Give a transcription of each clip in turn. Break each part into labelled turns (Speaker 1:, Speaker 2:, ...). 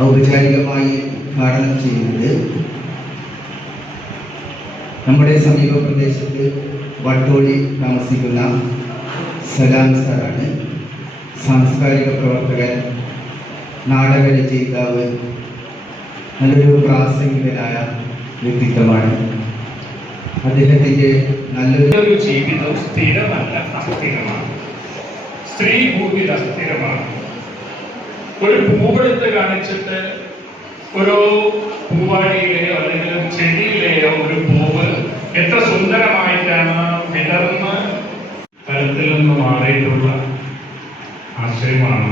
Speaker 1: ഔപചാരികമായി ഉദ്ഘാടനം ചെയ്യുന്നത് നമ്മുടെ സമീപ പ്രദേശത്ത് വട്ടോളി താമസിക്കുന്ന സലാം സാറാണ്. സാംസ്കാരിക പ്രവർത്തകൻ നാടക രചയിതാവ് നല്ലൊരു പ്രാസംഗികനായ വ്യക്തിത്വമാണ്. അദ്ദേഹത്തിന്റെ നല്ലൊരു
Speaker 2: ജീവിതം സ്ഥിരമല്ല അസ്ഥിരമാണ്. സ്ത്രീ ഭൂമി അസ്ഥിരമാണ്. ഒരു പൂവെടുത്ത് കാണിച്ചിട്ട് ഒരു പൂവാടിയിലെയോ അല്ലെങ്കിൽ ചെടിയിലെയോ ഒരു പൂവ് എത്ര സുന്ദരമായിട്ടാണ് വിടർന്ന് തലത്തിൽ നിന്ന് മാറിയിട്ടുള്ള ആശയമാണ്.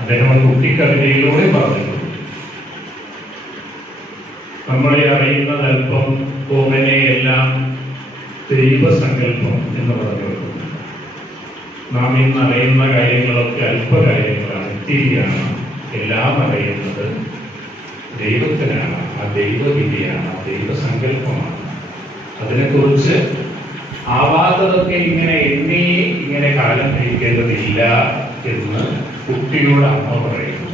Speaker 2: അദ്ദേഹം ആ കുട്ടിക്കവിതയിലൂടെ പറഞ്ഞത് നമ്മളെ അറിയുന്നതല്പം ഓമനെയെല്ലാം ദൈവസങ്കല്പം എന്ന് പറഞ്ഞു നാം ഇന്ന് അറിയുന്ന കാര്യങ്ങളൊക്കെ അല്പകാര്യങ്ങളാണ് ഇത്തിരിയാണ് എല്ലാം അറിയുന്നത് ദൈവത്തിനാണ്. ആ ദൈവവിധിയാണ് ആ ദൈവസങ്കല്പമാണ്. അതിനെക്കുറിച്ച് ആവാത്തതൊക്കെ ഇങ്ങനെ എണ്ണി ഇങ്ങനെ കാലം ധരിക്കേണ്ടതില്ല എന്ന് കുട്ടിയോട് അമ്മ പറയുന്നു.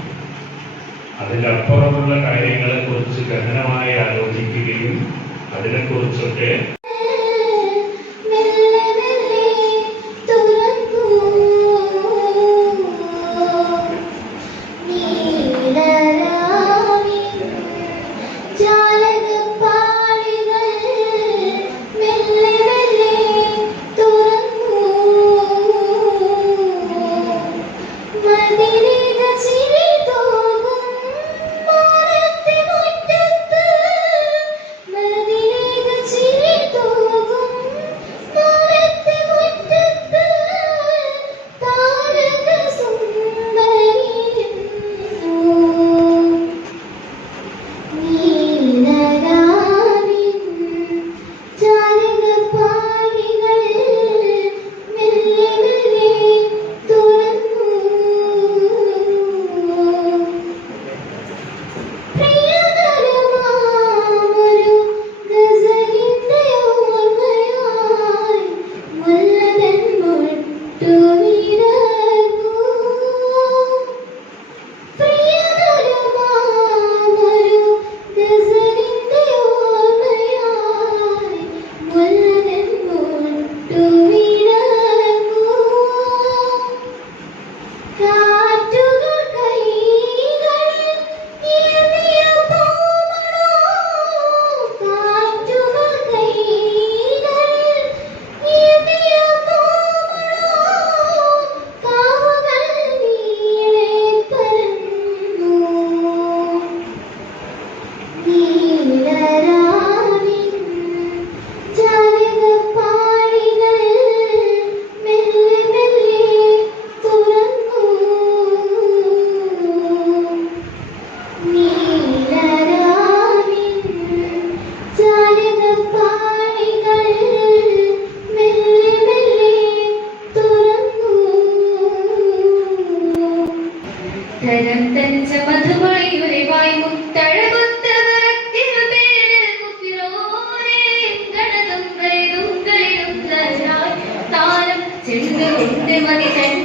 Speaker 2: അതിലപ്പുറമുള്ള കാര്യങ്ങളെക്കുറിച്ച് ഗഹനമായി ആലോചിക്കുകയും അതിനെക്കുറിച്ചൊക്കെ
Speaker 3: തരം തഞ്ച മധുമൊഴിയുരവായി മുത്തഴകുത്ത നിറത്തിനു പേരിൽ മുത്തിരോരേ ഗണതുങ്കൈതുങ്കൈതും നരായി താരം ചെണ്ടുകൊണ്ട് മതി ചെണ്ടരേണ്ട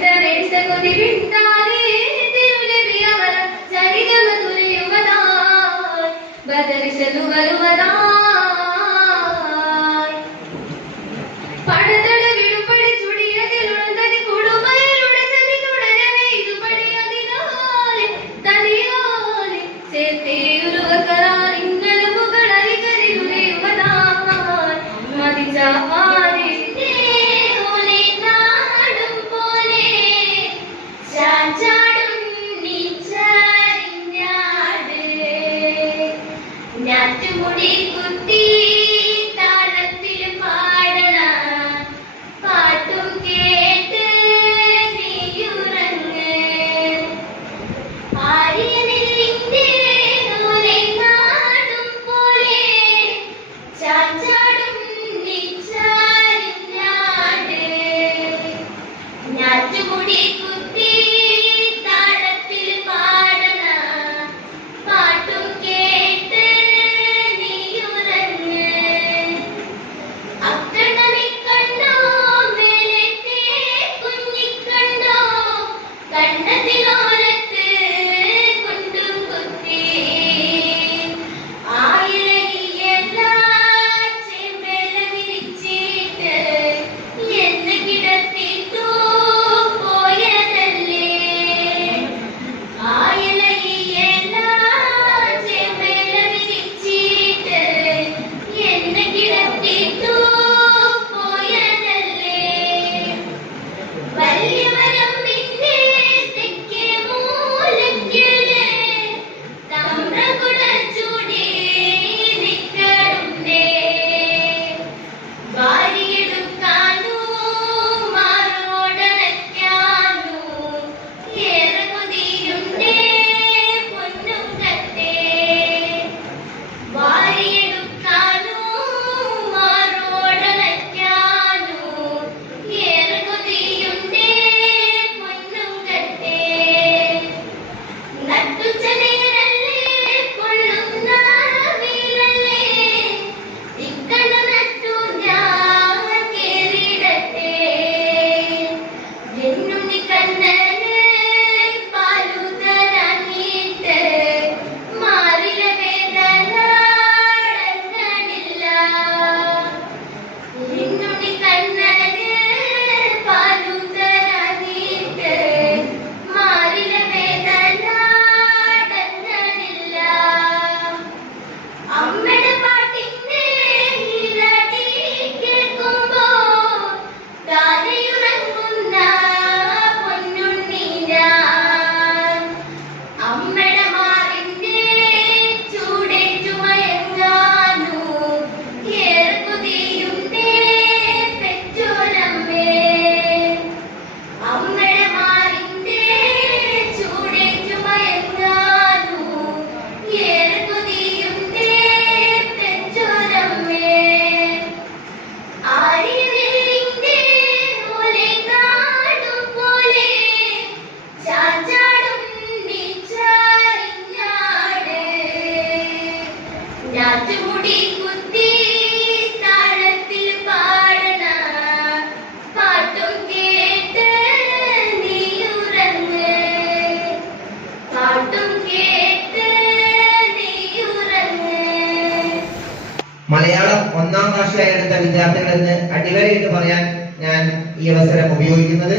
Speaker 4: മാതൃഭാഷയായി എടുത്ത വിദ്യാർത്ഥികൾ എന്ന് അടിവരയിട്ട് പറയാൻ ഞാൻ ഈ അവസരം ഉപയോഗിക്കുന്നത്.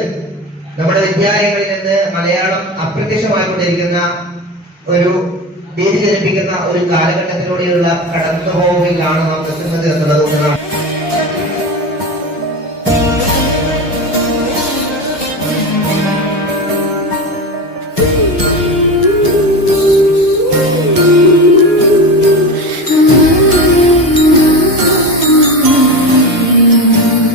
Speaker 4: നമ്മുടെ വിദ്യാലയങ്ങളിൽ നിന്ന് മലയാളം അപ്രത്യക്ഷമായിക്കൊണ്ടിരിക്കുന്ന ഒരു ഭീതി ജനിപ്പിക്കുന്ന ഒരു കാലഘട്ടത്തിലൂടെയുള്ള കടന്നുപോകലിലാണ് നാം എത്തുന്നത് എന്നുള്ളത്